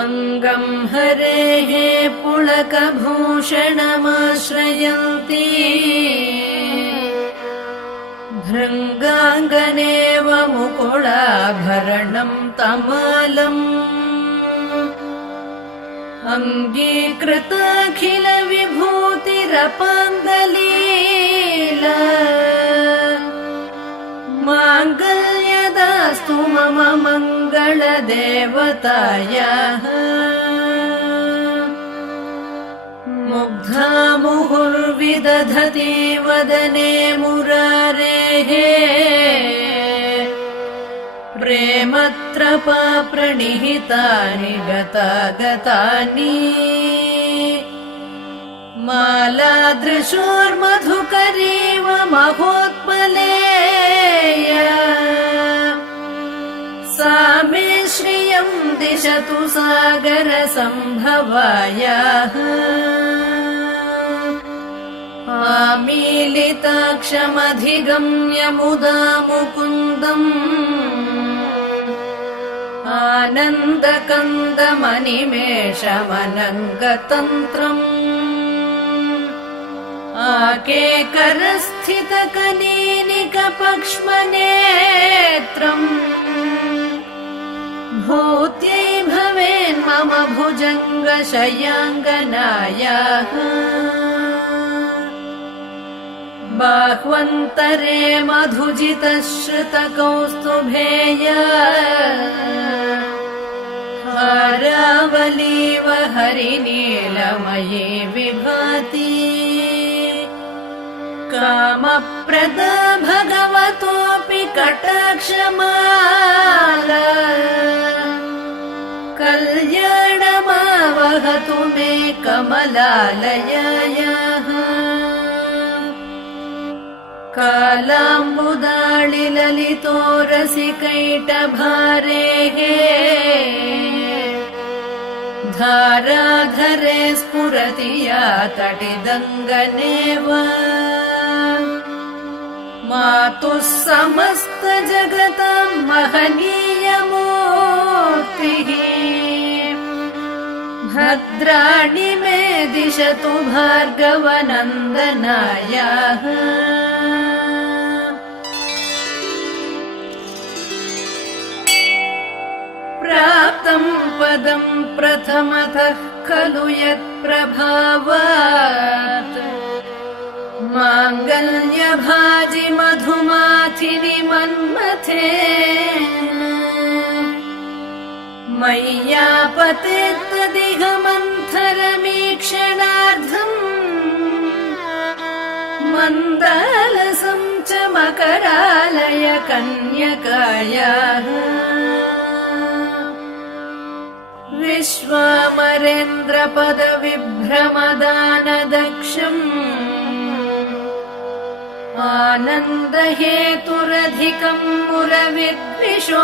अङ्गम् हरेः पुलकभूषणमाश्रयन्ती भृङ्गाङ्गनेव मुकुलाभरणम् तमालम् अङ्गीकृताखिल विभूतिरपाङ्गलीला माङ्गल्यदास्तु मम मङ्गलदेवतायाः मुग्धा मुहुर्विदधति वदने मुरारेः प्रेमत्रपा प्रणिहितानि गतागतानि मालादृशोर्मधुकरीव महोत्पलेया सा मे श्रियम् दिशतु सागरसम्भवायाः आमीलिताक्षमधिगम्य मुदा मुकुन्दम् आनन्दकन्दमनिमेषमनङ्गतन्त्रम् आकेकरस्थितकनीनिकपक्ष्मनेत्रम् भूत्यै भवेन्मम भुजङ्गशयाङ्गनायाः बाह्वन्तरे मधुजितश्रुतकौस्तुभेया हारावलीव हरिनीलमये विभाति कामप्रदा भगवतोऽपि कटाक्षमाला कल्याणमावहतु मे कमलालयायाः कालाम्बुदाळिललितोरसिकैटभारेः धाराधरे स्फुरति या तटिदङ्गनेव मातुः समस्तजगतां महनीयमूर्तिः भद्राणि मे दिशतु भार्गवनन्दनायाः प्राप्तम् पदम् प्रथमतः खलु यत्प्रभावात् माङ्गल्यभाजि मधुमाथिनि मन्मथेन मय्यापतेत्तदिह मन्थरमीक्षणार्धम् मन्दालसं च मकरालय कन्यकायाः विश्वामरेन्द्रपदविभ्रमदानदक्षम् आनन्दहेतुरधिकम् मुरविद्विषोऽपि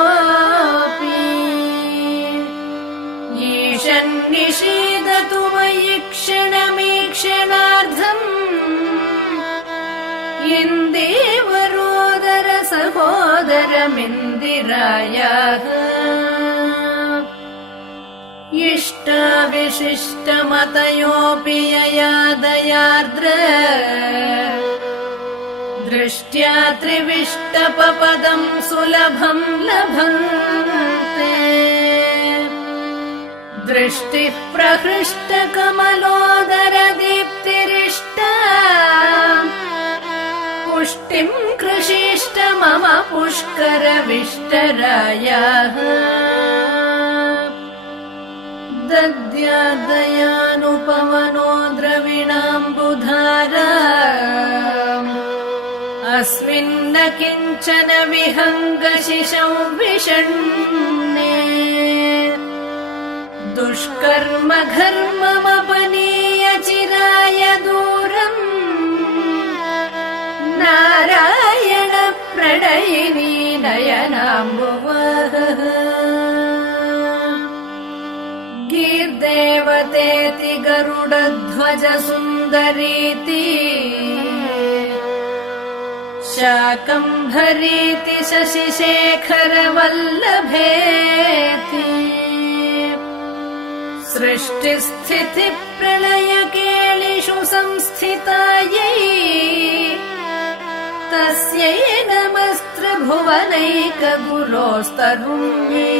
ईशन्निषीदतु मयि क्षणमीक्षणार्धम् इन्दीवरोदर सहोदरमिन्दिरायाः इष्टाविशिष्टमतयोऽपि यया दयार्द्र दृष्ट्या त्रिविष्टपपदम् सुलभम् लभन्ते दृष्टिः प्रहृष्टकमलोदरदीप्तिरिष्टा पुष्टिम् कृषीष्ट मम पुष्करविष्टरायाः दद्यादयानुपवनो द्रविणाम्बुधारा अस्मिन्न किञ्चन विहङ्गशिशौ विषण्णे दुष्कर्म घर्ममपनीय चिराय दूरम् नारायण प्रणयिनी नयनाम्बुवः गीर्देवतेति गरुडध्वज सुन्दरीति शाकम्भरीति शशिशेखर वल्लभेति सृष्टिस्थितिप्रलयकेलिषु संस्थितायै तस्यै नमस्त्रिभुवनैकगुरोस्तरुण्यै।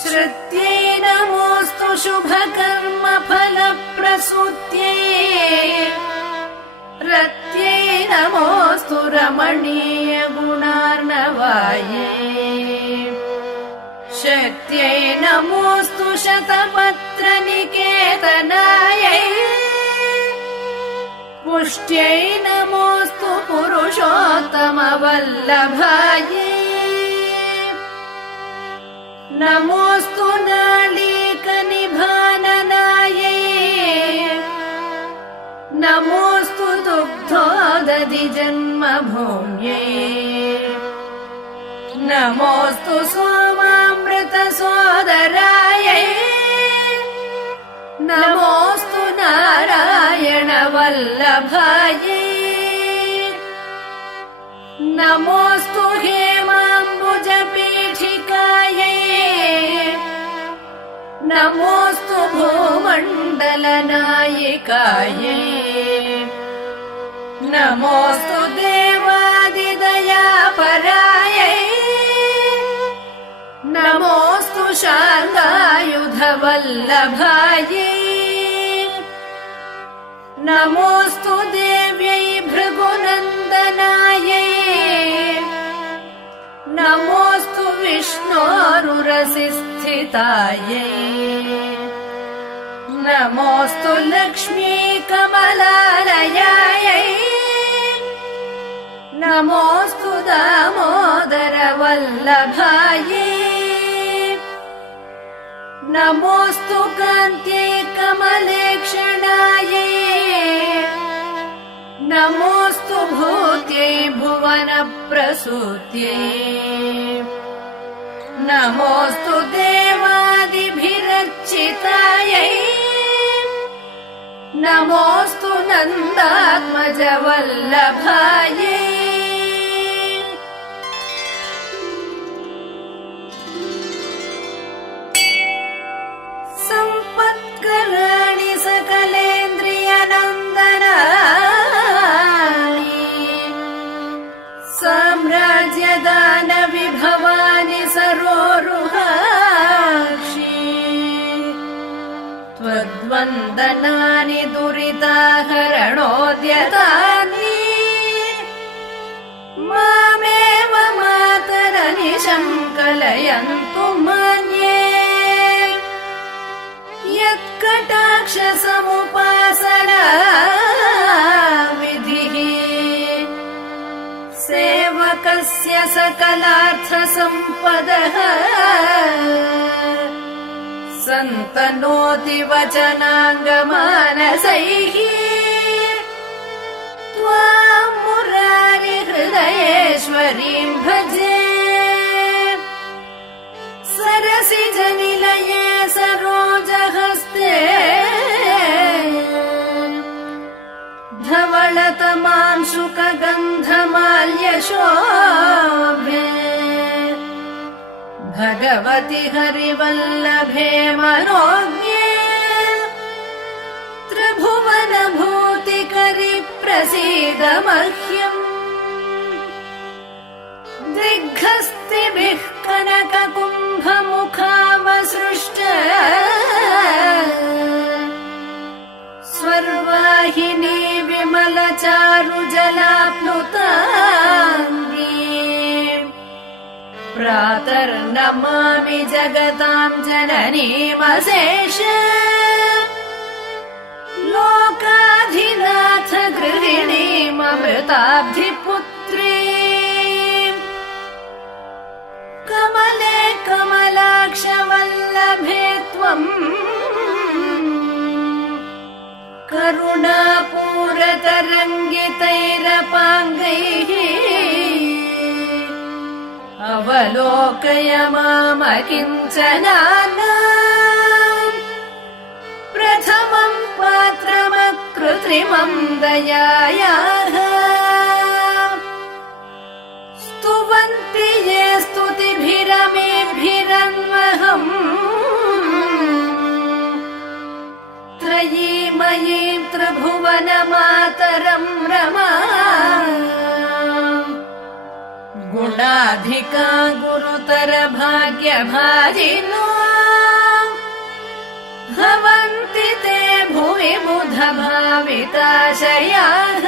श्रुत्यै नमोऽस्तु शुभकर्मफलप्रसूत्यै रत्यै नमोऽस्तु रमणीयगुणार्णवायै शक्त्यै नमोऽस्तु शतपत्रनिकेतनायै पुष्ट्यै नमोऽस्तु पुरुषोत्तमवल्लभायै नमोऽस्तु नालीकनिभाननायै नमोऽस्तु दुग्धोदधिजन्मभूम्यै नमोऽस्तु सोमामृतसोदरायै नमोऽस्तु नारायणवल्लभायै नमोऽस्तु हेमाम्बुजपीठिकायै नमोऽस्तु भूमण्डलनायिकायै नमोऽस्तु देवादिदयापरायै नमोऽस्तु शार्ङ्गायुधवल्लभायै नमोऽस्तु देव्यै भृगुनन्दनायै नमोऽस्तु विष्णोरुरसिस्थितायै नमोऽस्तु लक्ष्मी कमलालयायै नमोऽस्तु दामोदरवल्लभायै नमोऽस्तु कान्त्यै कमलेक्षणायै नमोऽस्तु भूत्यै भुवनप्रसूत्यै नमोऽस्तु देवादिभिरर्चितायै नमोऽस्तु नन्दात्मजवल्लभायै सम्पत्कराणि सकलेन्द्रियनन्दनानि साम्राज्यदानविभवानि सरोरुहाक्षि त्वद्वन्दनानि दुरिताहरणोद्यतानि मामेव मातरनिशं कलयन्तु मन्ये यत्कटाक्षसमुपासना विधिः सेवकस्य सकलार्थसम्पदः सन्तनोति वचनाङ्गमानसैः त्वां मुरारिहृदयेश्वरीं भजे सरसिजनिलये सरोजहस्ते धवलतमांशुकगन्धमाल्यशोभे भगवति हरिवल्लभे मनोज्ञे त्रिभुवनभूतिकरि प्रसीद मह्यम् दिग्हस्तिभिः कनककुम्भमुखावसृष्ट स्वर्वाहिनी विमलचारुजलाप्लुताङ्गी प्रातर्नमामि जगतां जननीमशेष लोकाधिनाथ गृहिणीममृताब्धिपुत्री कमले कमलाक्षवल्लभे त्वम् करुणापूरतरङ्गितैरपाङ्गैः अवलोकय मामकिञ्चनानाम् प्रथमं पात्रमकृत्रिमं दयायाः त्रयीमयीं त्रिभुवनमातरं रमा गुणाधिका गुरुतर भाग्यभाजिनो भवन्ति ते भुवि बुध भाविताशयाः